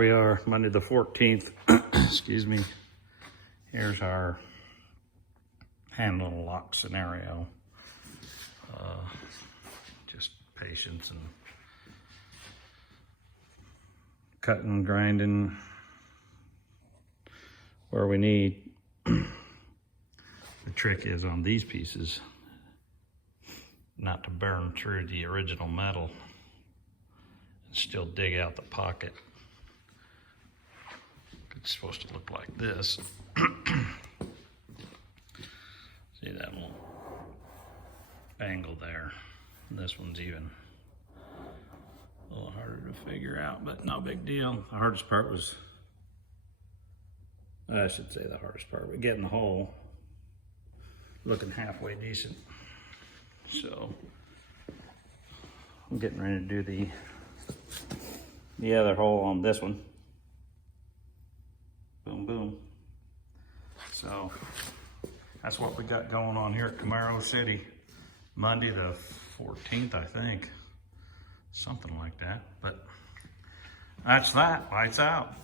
We are Monday the 14th. Excuse me. Here's our handle lock scenario. Just patience and cutting, grinding where we need. The trick is on these pieces not to burn through the original metal and still dig out the pocket. It's supposed to look like this. See that little angle there? This one's even a little harder to figure out, but no big deal. The hardest part was, I should say the hardest part, but getting the hole looking halfway decent. So I'm getting ready to do the other hole on this one. Boom, boom. So that's what we got going on here at Camaro City. Monday the 14th, I think. Something like that. But that's that. Lights out.